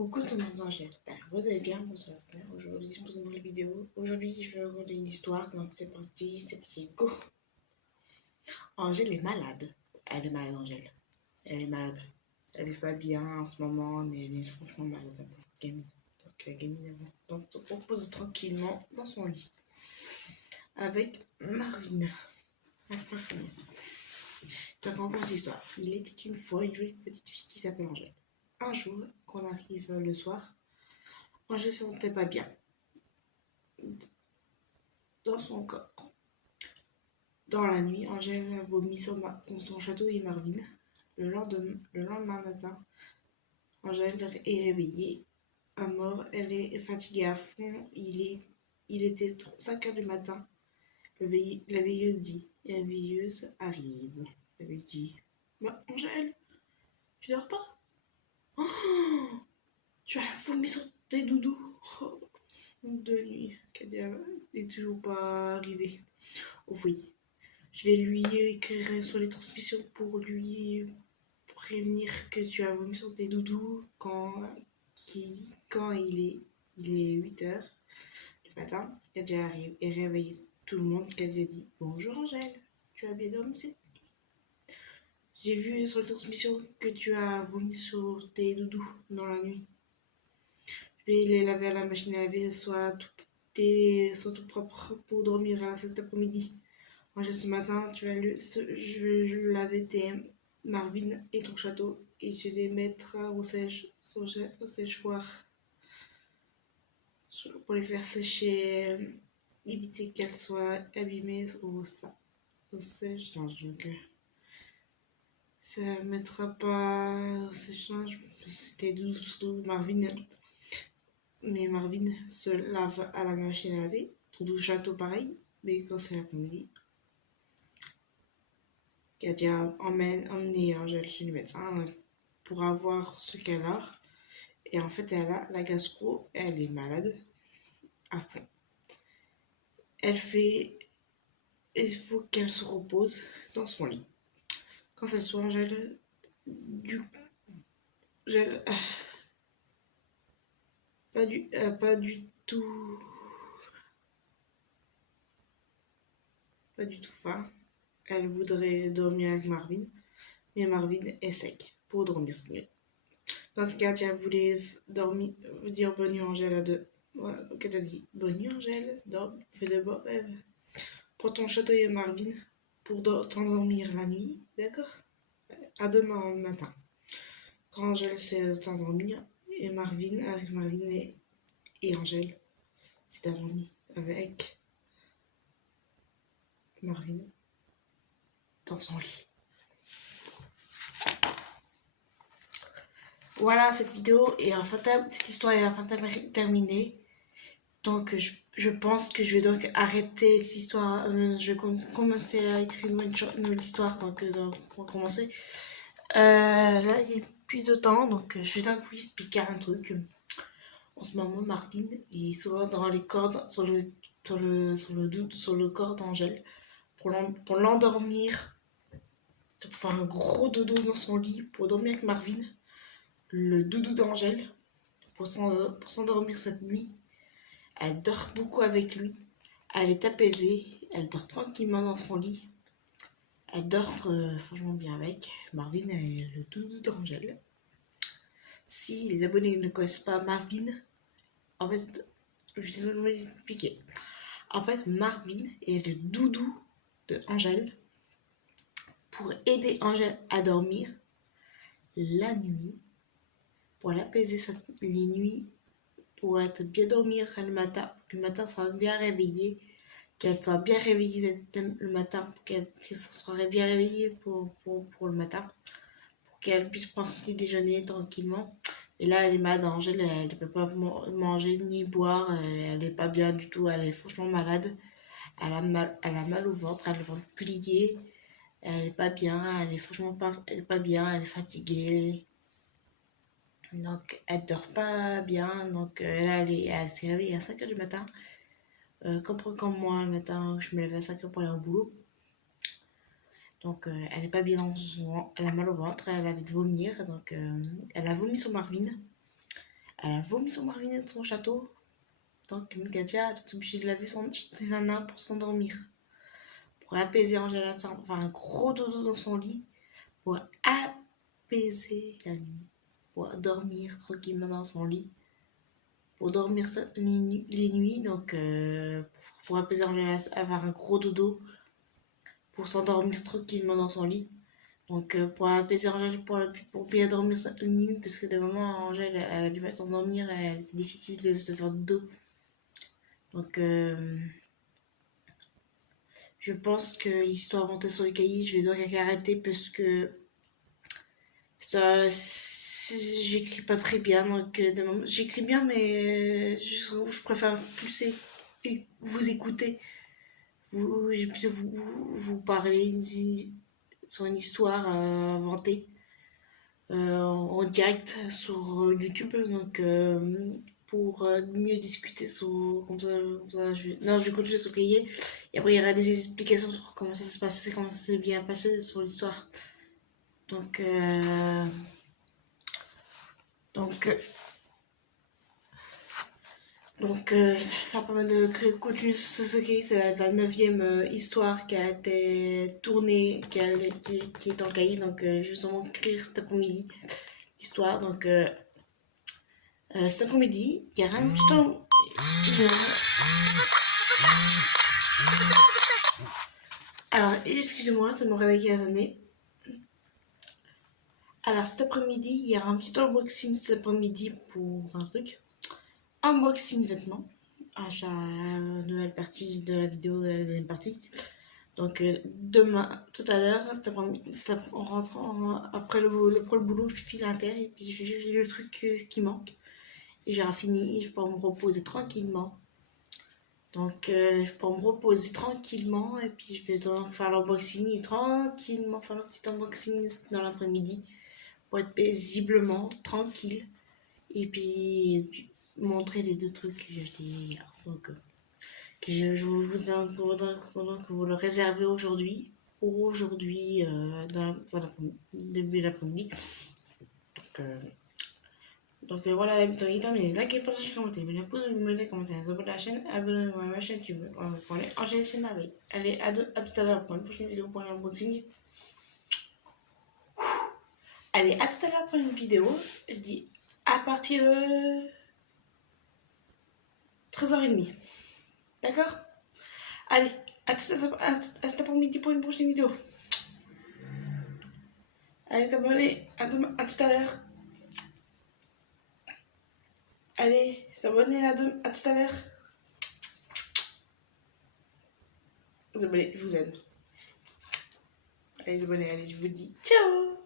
Coucou tout le monde, j'espère que vous allez bien, bonsoir. Aujourd'hui, pour une nouvelle vidéo. Aujourd'hui, je vais raconter une histoire, donc c'est parti, go. Angèle est malade. Elle est malade, Angèle. Elle est malade. Elle est pas bien en ce moment, mais elle est franchement malade, la pauvre gamine. Donc la gamine, elle va donc se reposer tranquillement dans son lit. Avec Marvin. Donc en grosse histoire, il était une fois une jolie petite fille qui s'appelle Angèle. Un jour, quand on arrive le soir, Angèle ne se sentait pas bien dans son corps. Dans la nuit, Angèle a vomi sur son château et Marvin. Le lendemain matin, Angèle est réveillée à mort. Elle est fatiguée à fond. Il était 5 heures du matin. La veilleuse arrive. La veilleuse dit, bah, Angèle, tu dors pas? Oh, tu as vomi sur tes doudous. Oh, de nuit, Kadia n'est toujours pas arrivée au foyer. Je vais lui écrire sur les transmissions pour lui prévenir que tu as vomi sur tes doudous quand il est 8 heures du matin. Kadia arrive et réveille tout le monde. Kadia dit bonjour Angèle, tu as bien dormi cette nuit? J'ai vu sur les transmissions que tu as vomi sur tes doudous dans la nuit. Je vais les laver à la machine à laver, soit tout propre pour dormir à cet après-midi. Angèle, ce matin, je vais laver tes Marvin et ton château et je les mettre au séchoir pour les faire sécher, éviter qu'elles soient abîmées au sèche-linge. Donc, ça ne mettra pas au sèche-linge. C'était surtout Marvin. Mais Marvin se lave à la machine à laver. Ton château, pareil. Mais quand c'est l'après-midi, Kadia emmené Angèle chez le médecin pour avoir ce qu'elle a. Et en fait, elle a la gastro, elle est malade à fond. Il faut qu'elle se repose dans son lit. Quand elle soit Angèle, pas du tout faim. Elle voudrait dormir avec Marvin, mais Marvin est sec pour dormir cette nuit. Quand Katia voulait dire bonne nuit Angèle à deux, voilà, donc elle a dit bonne nuit Angèle, dors, fais de beaux rêves. Prends ton château et Marvin pour t'endormir la nuit, d'accord? À demain matin. Quand Angèle s'est endormie, et avec Marvin et Angèle, s'est endormie avec Marvin dans son lit. Voilà, cette histoire est enfin terminée. Donc, je pense que je vais donc arrêter cette histoire. Je vais commencer à écrire une nouvelle histoire. Donc, pour commencer. Là, il n'y a plus de temps. Donc, je vais donc vous expliquer un truc. En ce moment, Marvin est souvent dans les cordes, sur le corps d'Angèle. Pour l'endormir. Pour faire un gros dodo dans son lit. Pour dormir avec Marvin. Le doudou d'Angèle. Pour s'endormir cette nuit. Elle dort beaucoup avec lui. Elle est apaisée. Elle dort tranquillement dans son lit. Elle dort franchement bien avec. Marvin est le doudou d'Angèle. Si les abonnés ne connaissent pas Marvin, en fait, je vais vous expliquer. En fait, Marvin est le doudou de Angèle pour aider Angèle à dormir la nuit, pour l'apaiser les nuits, pour être bien dormir le matin. Le matin sera bien réveillée, qu'elle soit bien réveillée le matin, qu'elle soit bien réveillée pour le matin, pour qu'elle puisse prendre son petit déjeuner tranquillement. Et là, elle est malade, Angèle, elle ne peut pas manger ni boire, elle n'est pas bien du tout, elle est franchement malade. Elle a mal au ventre, elle a le ventre plié, elle n'est pas bien, elle est pas bien, elle est fatiguée. Donc, elle dort pas bien. Donc, là, elle s'est réveillée à 5 h du matin. Comme moi, le matin, je me lève à 5 h pour aller au boulot. Donc, elle n'est pas bien elle a mal au ventre, elle a envie de vomir. Donc, elle a vomi sur Marvin. Elle a vomi son mari dans son château. Donc Mikatia est obligée de laver ses nanas pour s'endormir. Pour apaiser Angela, enfin un gros dodo dans son lit. Pour apaiser la nuit. Pour dormir tranquillement dans son lit. Pour dormir les nuits, donc pour apaiser Angela, avoir un gros dodo. Pour s'endormir tranquillement dans son lit. Donc pour apaiser Angèle, pour bien dormir la nuit, parce que des moments Angèle elle a du mal à s'endormir, c'est difficile de faire du dos. Donc je pense que l'histoire inventée sur le cahier, je vais donc arrêter parce que ça, j'écris pas très bien. Donc j'écris bien, mais je préfère plus vous écouter, vous parler sur une histoire inventée. En direct sur YouTube, donc pour mieux discuter sur comme ça je vais continuer sur le cahier et après il y aura des explications sur comment ça se passait, comment ça s'est bien passé sur l'histoire. Donc ça permet de continuer sur ce cahier. C'est la 9e histoire qui a été tournée, qui est dans le cahier. Donc je vais sûrement écrire cet après-midi l'histoire. Donc cet après-midi, il y aura un petit temps. Alors, excusez-moi, ça me réveille qui a sonné. Alors, cet après-midi, il y aura un petit unboxing cet après-midi pour un truc. Unboxing vêtements. Achat nouvelle partie de la vidéo de la deuxième partie. Donc, demain, tout à l'heure, en rentrant après le boulot, je file à terre et puis j'ai le truc qui manque. Et j'ai fini et je peux me reposer tranquillement. Donc je peux me reposer tranquillement et puis je vais donc faire l'unboxing et tranquillement faire le petit unboxing dans l'après-midi pour être paisiblement tranquille et puis montrer les 2 trucs que j'ai achetés hier. Donc je vous voudrais que vous le réservez aujourd'hui. Début d'après-midi. Donc voilà, la vidéo est terminée. Likez, partagez, commentez, mettez un pouce bleu, mettez un commentaire, abonnez-vous à la chaîne, abonnez-vous à ma chaîne YouTube. Pour aller Angèle, c'est merveille. Allez, à tout à l'heure pour une prochaine vidéo pour un unboxing. Allez, à tout à l'heure pour une vidéo. Je dis à partir de 13h30. D'accord? Allez, à cet après-midi pour une prochaine vidéo. Allez, abonnez, à tout à l'heure. Allez, s'abonner à tout à l'heure. Vous abonnez, je vous aime. Allez, abonnez, allez, je vous dis ciao.